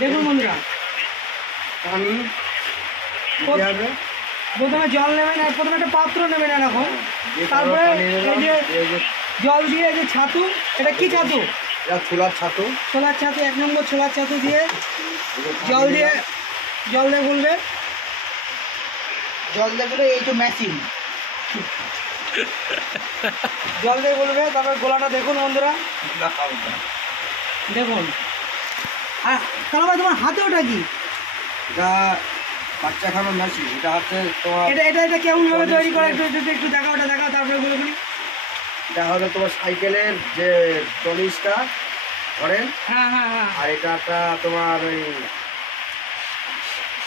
দেখুন বন্ধুরা, পানি প্রথমে জল নেবেন, আর প্রথমে একটা পাত্র নেবেন এরকম, তারপরে এই যে জল দিয়ে যে ছাতু, এটা কি ছাতু? ছোলার ছাতু। ছোলার ছাতু, 1 নম্বর ছোলার ছাতু দিয়ে জল দিয়ে গুলবে। জল দিয়ে গুলে এই তো মেশিন জল দিয়ে গুলবে। তারপর গোলাটা দেখুন বন্ধুরা, দেখুন। আর তাহলে ভাই তোমার হাতে ওটা কি? এটা বাচ্চা খাওয়ানোর মেশিন। এটা হচ্ছে তোমার এটা কেমন ভাবে তৈরি করে একটু দেখাও, ওটা দেখাও, তারপরে বলে বলি। এটা হলো তোমার সাইকেলের যে টলিসটা করেন। হ্যাঁ হ্যাঁ হ্যাঁ। আর এটা একটা তোমার ওই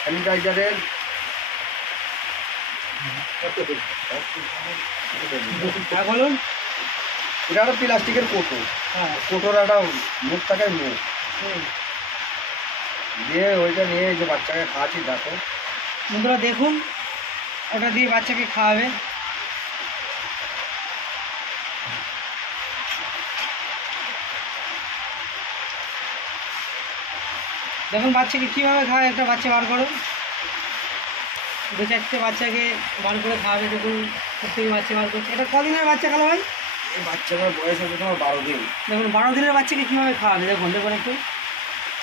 স্যানিটাইজারের হ্যাঁ বলুন। এটা একটা প্লাস্টিকের কোটো। হ্যাঁ, কোটোর একটা মুখ থাকে, মুখ দিয়ে ওইটা নিয়ে এই যে বাচ্চাকে খাওয়াচ্ছি। দেখো বন্ধুরা দেখুন, ওটা দিয়ে বাচ্চাকে খাওয়াবে। দেখুন বাচ্চাকে কীভাবে খাওয়ায়, একটা বাচ্চা বার করো, 2-4টে বাচ্চাকে বার করে খাওয়াবে। দেখুন প্রত্যেকে বাচ্চা বার করছে। এটা কদিনের বাচ্চা কালো ভাই? এই বাচ্চাটার বয়স হচ্ছে তোমার 12 দিন। দেখুন 12 দিনের বাচ্চাকে কীভাবে খাওয়াবে, দেখুন দেখুন একটু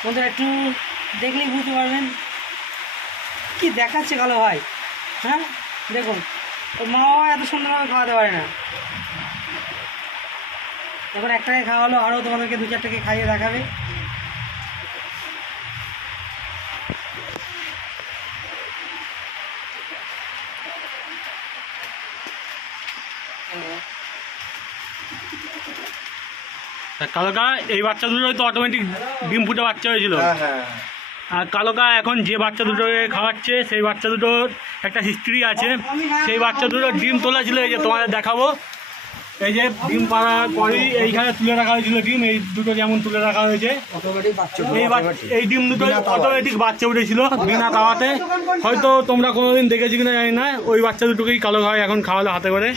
বন্ধুরা, একটু দেখলেই বুঝতে পারবেন কি দেখাচ্ছে কালো ভাই। হ্যাঁ দেখুন, ওর মা বাবা এত সুন্দরভাবে খাওয়াতে পারে না। দেখুন একটাকে খাওয়ালো, আরও তোমাদেরকে 2-4টাকে খাইয়ে দেখাবে। কালোকা এই বাচ্চা দুটোই তো অটোমেটিক ডিম ফুটে বাচ্চা হয়েছিল। হ্যাঁ। আর কালোকা এখন যে বাচ্চা দুটোকে খাওয়াচ্ছে সেই বাচ্চা দুটোর একটা হিস্ট্রি আছে। সেই বাচ্চা দুটো ডিম তোলা ছিল, এই যে তোমাদের দেখাবো। এই যে ডিম পাড়ার পরেই এইখানে তুলে রাখা হয়েছিল ডিম, এই দুটো যেমন তুলে রাখা হয়েছে। এই ডিম দুটো অটোমেটিক বাচ্চা উঠেছিল বিনা তাওয়াতে। হয়তো তোমরা কোনোদিন দেখেছি কিনা জানি না। ওই বাচ্চা দুটোকেই কালো ভাই এখন খাওয়ালো হাতে করে।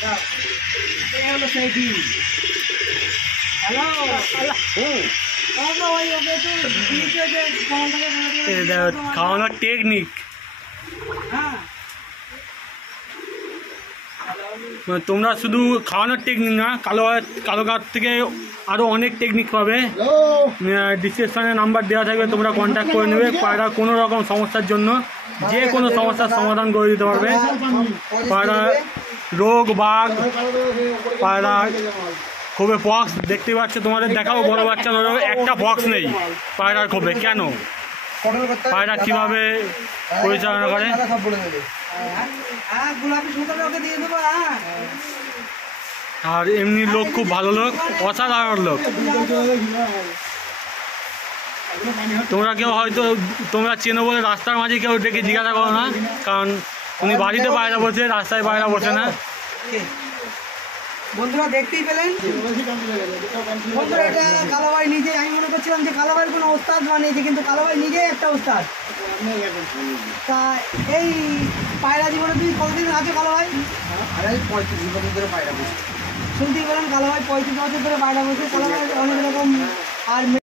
খাওয়ানোর টেকনিক, তোমরা শুধু খাওয়ানোর টেকনিক না, কালো গাছ থেকে আরও অনেক টেকনিক পাবে। ডিসক্রিপশনে নাম্বার দেওয়া থাকবে, তোমরা কন্ট্যাক্ট করে নেবে। পায়রার কোনো রকম সমস্যার জন্য যে কোনো সমস্যার সমাধান করে দিতে পারবে। পায়রা রোগ বাগ, পায়রা খোপে পক্স দেখতে পাচ্ছ, তোমাদের দেখাও। বড় বাচ্চা ধরো একটা পক্স নেই পায়রার খোপে। কেন? পায়রা কীভাবে পরিচালনা করে। আর এমনি লোক খুব ভালো লোক, অসাধারণ লোক। তোমরা কেউ হয়তো তোমরা চেনো বলে রাস্তার মাঝে কেউ ডেকে জিজ্ঞাসা করো না, কারণ উনি বাড়িতে পায়রা বসে, রাস্তায় পায়রা বসে না। বন্ধুরা দেখতেই পেলেন বন্ধুরা, এটা কালো ভাই নিজে। আমি মনে করছিলাম যে কালো ভাইয়ের কোনো ওস্তাদ বানিয়েছে, কিন্তু কালো ভাই নিজেই একটা ওস্তাদ। তা এই পায়রা জীবনে তুই কতদিন আছো কালো ভাই? 35 বছর ধরে পায়রা বসে। শুনতেই পেলেন কালো ভাই 35 বছর ধরে পায়রা বসে। কালো ভাই অনেক রকম আর